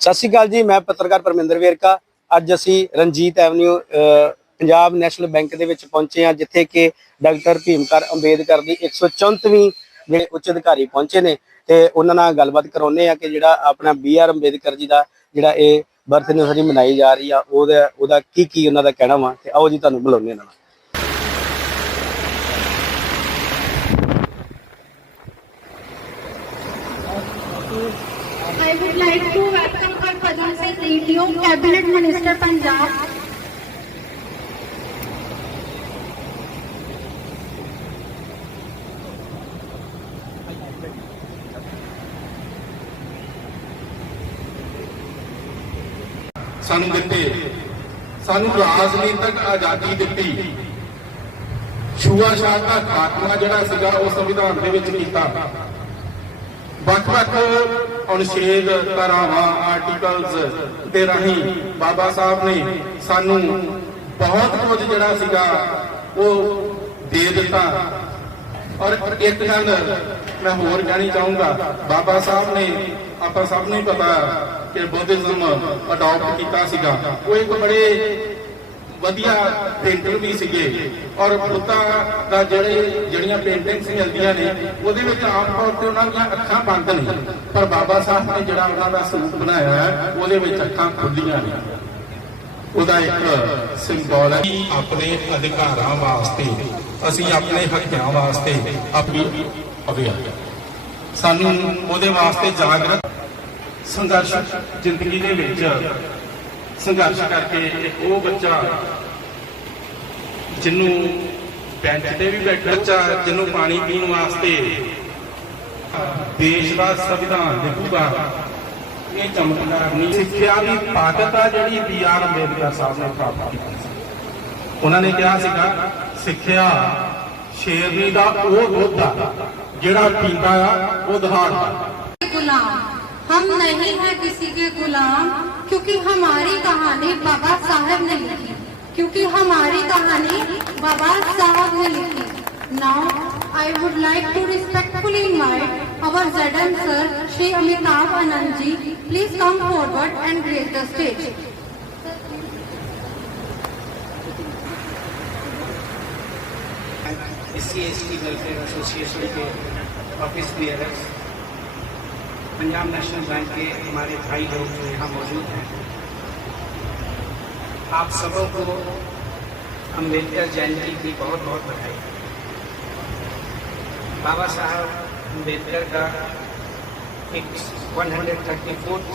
ਸਤਿ ਸ਼੍ਰੀ ਅਕਾਲ ਜੀ, ਮੈਂ ਪੱਤਰਕਾਰ ਪਰਮਿੰਦਰ ਵੇਰਕਾ। ਅੱਜ ਅਸੀਂ Ranjit avenue Punjab national bank ਦੇ ਵਿੱਚ ਪਹੁੰਚੇ ਹਾਂ, ਜਿੱਥੇ ਕਿ ਡਾਕਟਰ ਭੀਮਕਰ ਅੰਬੇਦਕਰ ਦੀ 134ਵੀਂ ਜਿਹੜੇ ਉੱਚ ਅਧਿਕਾਰੀ ਪਹੁੰਚੇ ਨੇ ਤੇ ਉਹਨਾਂ ਨਾਲ ਗੱਲਬਾਤ ਕਰਾਉਨੇ ਆ ਕਿ ਜਿਹੜਾ ਆਪਣਾ ਬੀ ਆਰ ਅੰਬੇਦਕਰ ਜੀ ਦਾ ਜਿਹੜਾ ਇਹ ਬਰਥ ਐਨਵਰਸਰੀ ਮਨਾਈ ਜਾ ਰਹੀ ਆ, ਉਹਦਾ ਉਹਦਾ ਕੀ ਕੀ ਉਹਨਾਂ ਦਾ ਕਹਿਣਾ ਵਾ ਤੇ ਆਓ ਜੀ ਤੁਹਾਨੂੰ ਬੁਲਾਉਂਦੇ ਹਾਂ ਨਾਲ। I would like to welcome Harpajan Singh Radio, Cabinet Minister Punjab. ਸਾਨੂੰ ਦਿੱਤੇ ਸਾਨੂੰ ਰਾਜਨੀਤਿਕ ਆਜ਼ਾਦੀ ਦਿੱਤੀ ਛੂਆਛਾਤ ਦਾ ਖਾਤਮਾ ਜਿਹੜਾ ਸੀਗਾ ਉਹ ਸੰਵਿਧਾਨ ਦੇ ਵਿੱਚ ਕੀਤਾ ਵੱਖ-ਵੱਖ ਅਨੁਛੇਦ ਧਾਰਾਵਾਂ ਆਰਟੀਕਲਸ ਦੇ ਰਾਹੀਂ ਬਾਬਾ ਸਾਹਿਬ ਨੇ ਸਾਨੂੰ ਬਹੁਤ ਕੁਝ ਜਿਹੜਾ ਸੀਗਾ ਉਹ ਦੇ ਦਿੱਤਾ। ਔਰ ਇੱਕ ਗੱਲ ਮੈਂ ਹੋਰ ਕਹਿਣੀ ਚਾਹੂੰਗਾ। ਬਾਬਾ ਸਾਹਿਬ ਨੇ, ਆਪਾਂ ਸਭ ਨੂੰ ਹੀ ਪਤਾ ਕਿ ਬੁੱਧਿਜ਼ਮ ਅਡਾਪਟ ਕੀਤਾ ਸੀਗਾ। ਉਹ ਇੱਕ ਬੜੇ ਵਧੀਆ ਪੇਂਟਰ ਵੀ ਸੀਗੇ। ਔਰ ਬੁੱਧਾ ਦਾ ਜਿਹੜੇ ਜਿਹੜੀਆਂ ਪੇਂਟਿੰਗਸ ਮਿਲਦੀਆਂ ਨੇ ਉਹਦੇ ਵਿੱਚ ਆਮ ਤੌਰ ਤੇ ਉਹਨਾਂ ਦੀਆਂ ਅੱਖਾਂ ਬੰਦ ਨੇ। ਪਰ ਬਾਬਾ ਸਾਹਿਬ ਨੇ ਜਿਹੜਾ ਉਹਨਾਂ ਦਾ ਸਰੂਪ ਬਣਾਇਆ ਹੈ ਉਹਦੇ ਵਿੱਚ ਅੱਖਾਂ ਖੁੱਲੀਆਂ ਨੇ। ਉਹਦਾ ਇੱਕ ਸਿੰਬਲ ਹੈ। ਆਪਣੇ ਅਧਿਕਾਰਾਂ ਵਾਸਤੇ ਅਸੀਂ ਆਪਣੇ ਹੱਕਾਂ ਵਾਸਤੇ ਆਪਣੀ ਅਵੇਅਰ ਸਾਨੂੰ ਉਹਦੇ ਵਾਸਤੇ ਜਾਗਰਤ ਸੰਘਰਸ਼ ਜ਼ਿੰਦਗੀ ਦੇ ਵਿੱਚ ਸੰਘਰਸ਼ ਕਰਕੇ ਇੱਕ ਉਹ ਬੱਚਾ ਜਿਹਨੂੰ ਬੈਂਚ ਤੇ ਵੀ ਬੈਠਾ, ਬੱਚਾ ਜਿਹਨੂੰ ਪਾਣੀ ਪੀਣ ਵਾਸਤੇ ਦੇਸ਼ ਦਾ ਸੰਵਿਧਾਨ ਦੇਖੂਗਾ ਇਹ ਚਮਤਕਾਰ ਨਹੀਂ। ਸਿੱਖਿਆ ਦੀ ਤਾਕਤ ਆ ਜਿਹੜੀ ਬੀ ਆਰ ਅੰਬੇਦਕਰ ਸਾਹਿਬ ਨੇ ਪ੍ਰਾਪਤ ਕੀਤੀ ਉਹਨਾਂ ਨੇ ਕਿਹਾ ਸੀਗਾ, ਸਿੱਖਿਆ ਸ਼ੇਰਨੀ ਦਾ ਉਹ ਦੁੱਧ ਆ, ਜਿਹੜਾ ਪੀਂਦਾ ਆ, ਉਹ ਦਹਾੜਦਾ। हम नहीं है किसी के गुलाम, क्योंकि हमारी कहानी बाबा साहब ने लिखी। क्योंकि हमारी कहानी बाबा साहब ने लिखी। Now I would like to respectfully invite our ZM sir, Shri Amitabh Anand ji, please come forward and grace the stage. S C welfare association के office clearance Punjab national bank के हमारे भाई लोग जो यहाँ मौजूद हैं आप सबों को अम्बेडकर जयंती की बहुत बहुत बधाई बाबा साहब अम्बेडकर का एक 134